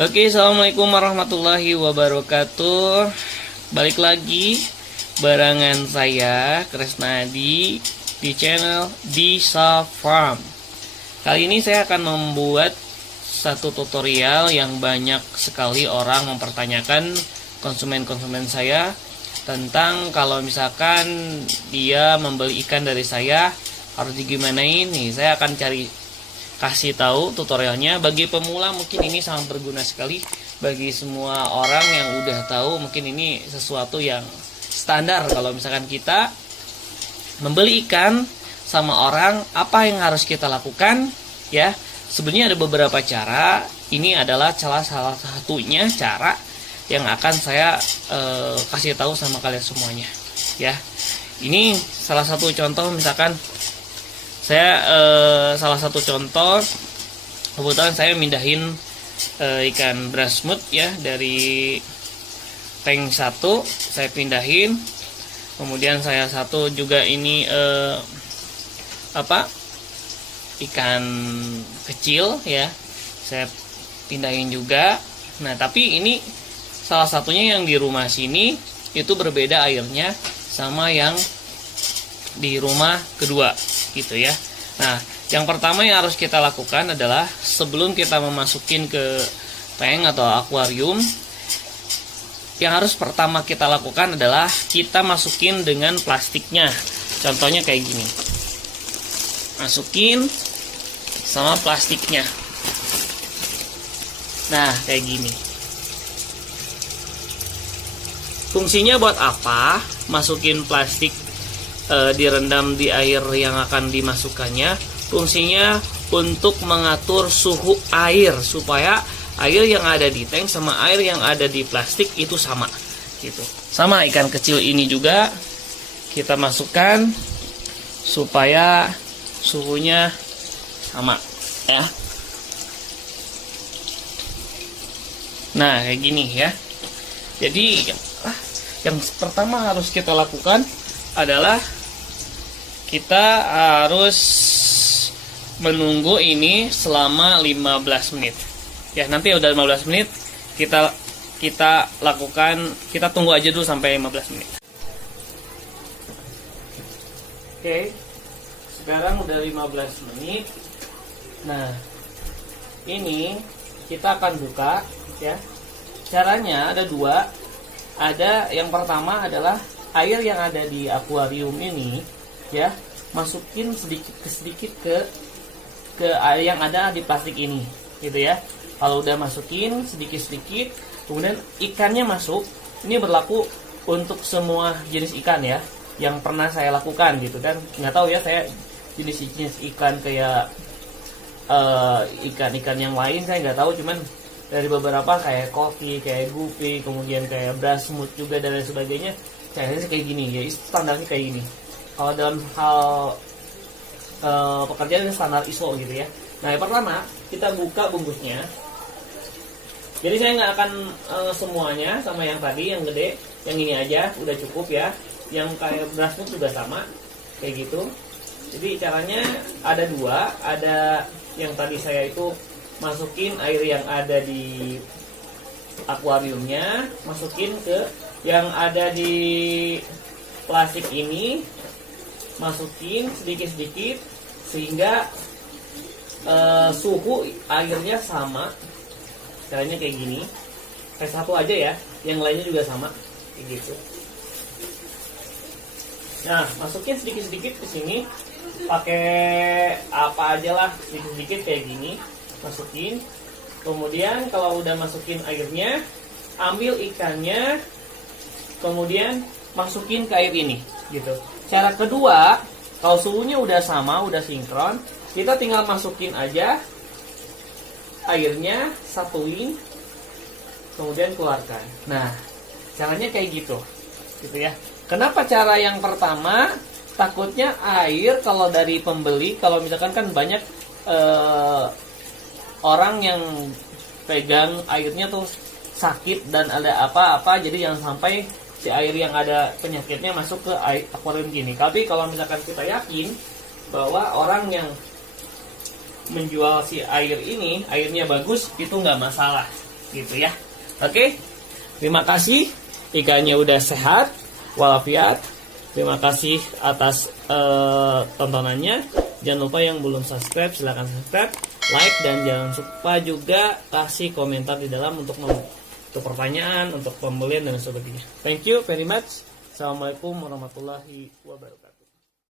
Oke, assalamualaikum warahmatullahi wabarakatuh. Balik lagi barengan saya Krisnadi di channel Disa Farm. Kali ini saya akan membuat satu tutorial yang banyak sekali orang mempertanyakan, konsumen-konsumen saya, tentang kalau misalkan dia membeli ikan dari saya harus digimanain nih. Saya akan kasih tahu tutorialnya. Bagi pemula mungkin ini sangat berguna sekali. Bagi semua orang yang udah tahu mungkin ini sesuatu yang standar. Kalau misalkan kita membeli ikan sama orang, apa yang harus kita lakukan ya? Sebenarnya ada beberapa cara. Ini adalah salah satunya cara yang akan saya kasih tahu sama kalian semuanya ya. Ini salah satu contoh, misalkan saya salah satu contoh, kebetulan saya mindahin ikan brasmut ya dari tank 1, saya pindahin. Kemudian saya satu juga ini ikan kecil ya, saya pindahin juga. Nah, tapi ini salah satunya yang di rumah sini itu berbeda airnya sama yang di rumah kedua gitu ya. Nah, yang pertama yang harus kita lakukan adalah sebelum kita memasukin ke tank atau akuarium, yang harus pertama kita lakukan adalah kita masukin dengan plastiknya. Contohnya kayak gini, masukin sama plastiknya. Nah, kayak gini. Fungsinya buat apa masukin plastik direndam di air yang akan dimasukkannya? Fungsinya untuk mengatur suhu air supaya air yang ada di tank sama air yang ada di plastik itu sama gitu. Sama ikan kecil ini juga kita masukkan supaya suhunya sama ya. Nah, kayak gini ya. Jadi yang pertama harus kita lakukan adalah kita harus menunggu ini selama 15 menit. Ya, nanti udah 15 menit kita lakukan, kita tunggu aja dulu sampai 15 menit. Oke. Sekarang udah 15 menit. Nah, ini kita akan buka ya. Caranya ada dua. Ada yang pertama adalah air yang ada di akuarium ini ya, masukin sedikit ke air yang ada di plastik ini gitu ya. Kalau udah masukin sedikit, kemudian ikannya masuk. Ini berlaku untuk semua jenis ikan ya, yang pernah saya lakukan gitu kan. Nggak tahu ya, saya jenis ikan kayak ikan-ikan yang lain saya nggak tahu, cuman dari beberapa kayak koki, kayak gupi, kemudian kayak brasmut juga dan lain sebagainya, caranya kayak gini ya, standarnya kayak gini. Kalau dalam hal pekerjaan standar ISO gitu ya. Nah, yang pertama kita buka bungkusnya. Jadi saya nggak akan semuanya sama yang tadi yang gede, yang ini aja udah cukup ya. Yang kayak brasmut juga sama kayak gitu. Jadi caranya ada dua, ada yang tadi saya itu masukin air yang ada di akuariumnya, masukin ke yang ada di plastik ini, masukin sedikit-sedikit sehingga suhu airnya sama. Caranya kayak gini, kayak satu aja ya, yang lainnya juga sama kayak gitu. Nah, masukin sedikit-sedikit ke sini, pakai apa aja lah, sedikit-sedikit kayak gini, masukin. Kemudian kalau udah masukin airnya, ambil ikannya, kemudian masukin ke air ini gitu. Cara kedua, kalau suhunya udah sama, udah sinkron, kita tinggal masukin aja airnya, satuin, kemudian keluarkan. Nah, caranya kayak gitu ya. Kenapa cara yang pertama? Takutnya air kalau dari pembeli, kalau misalkan kan banyak orang yang pegang airnya tuh sakit dan ada apa-apa, jadi jangan sampai si air yang ada penyakitnya masuk ke akuarium gini. Tapi kalau misalkan kita yakin bahwa orang yang menjual si air ini, airnya bagus, itu nggak masalah. gitu ya. Oke, terima kasih, ikannya udah sehat walafiat. Terima kasih atas tontonannya. Jangan lupa yang belum subscribe silahkan subscribe, like, dan jangan lupa juga kasih komentar di dalam untuk pertanyaan, untuk pembelian dan sebagainya. Thank you very much. Assalamualaikum warahmatullahi wabarakatuh.